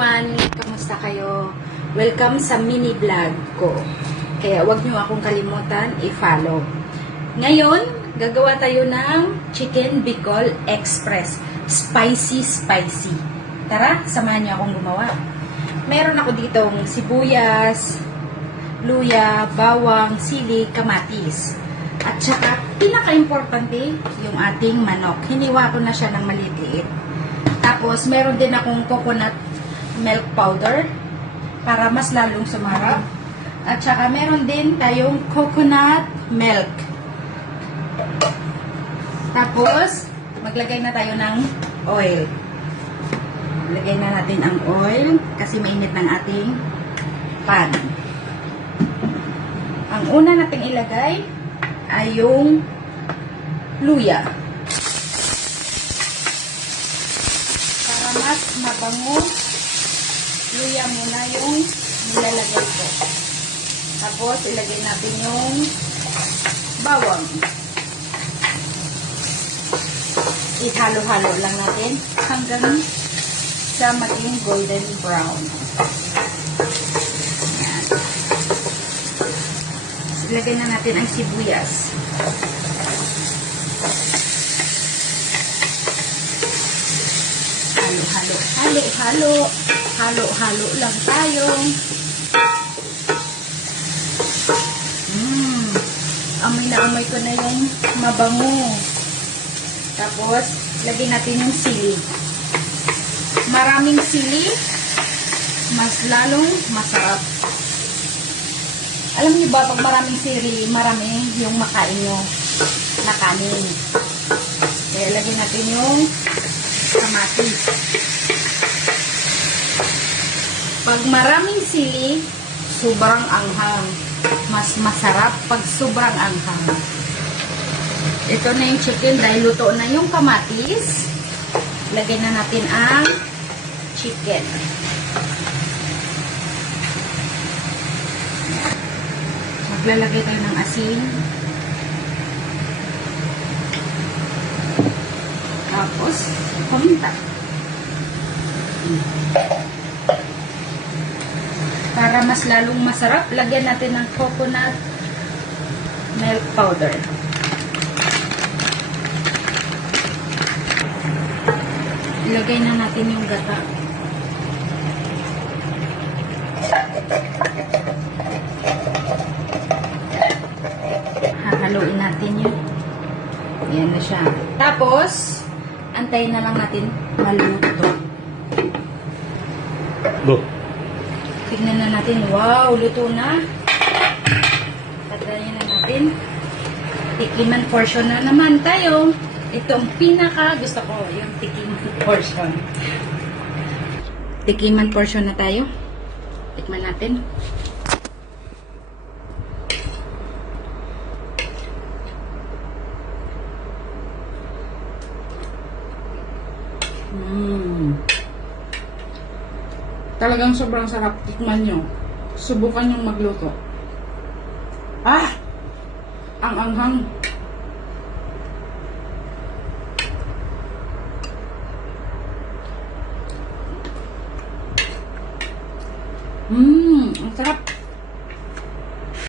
everyone! Kamusta kayo? Welcome sa mini vlog ko. Kaya wag niyo akong kalimutan i-follow. Ngayon, gagawa tayo ng Chicken Bicol Express. Spicy. Tara, samahan niyo akong gumawa. Meron ako ditong sibuyas, luya, bawang, sili, kamatis. At saka, pinaka-importante, yung ating manok. Hiniwa ko na siya ng maliit-liit. Tapos, meron din akong coconut milk powder para mas lalong sumarap. At saka, meron din tayong coconut milk. Tapos, maglagay na tayo ng oil. Lagay na natin ang oil kasi mainit ng ating pan. Ang una nating ilagay ay yung luya. Para mas mabango, luya muna yung nilalagay ko. Tapos, ilagay natin yung bawang. Ihalo-halo lang natin hanggang sa maging golden brown. Ayan. Ilagay na natin ang sibuyas. Halo lang tayo. Amoy na amoy ko na yung mabango. Tapos, lagyan natin yung sili. Maraming sili, mas lalong masarap. Alam niyo ba, pag maraming sili, marami yung makain nyo na kanin. Kaya lagyan natin yung kamatis. Pag maraming sili, sobrang anghang. Mas masarap pag sobrang anghang. Ito na yung chicken dahil luto na yung kamatis. Lagyan na natin ang chicken. Maglalagay tayo ng asin. Tapos, paminta. Para mas lalong masarap, lagyan natin ng coconut milk powder. Ilagay na natin yung gata. Hahaluin natin yun. Ayan na siya. Tapos, antayin na lang natin maluto. Go. Tignan na natin. Wow, luto na. Patayin na natin. Tikiman portion na naman tayo. Ito ang pinaka gusto ko, yung tikiman portion. Tikiman portion na tayo. Tikman natin. Talagang sobrang sarap. Tikman nyo. Subukan nyo magluto. Ang anghang.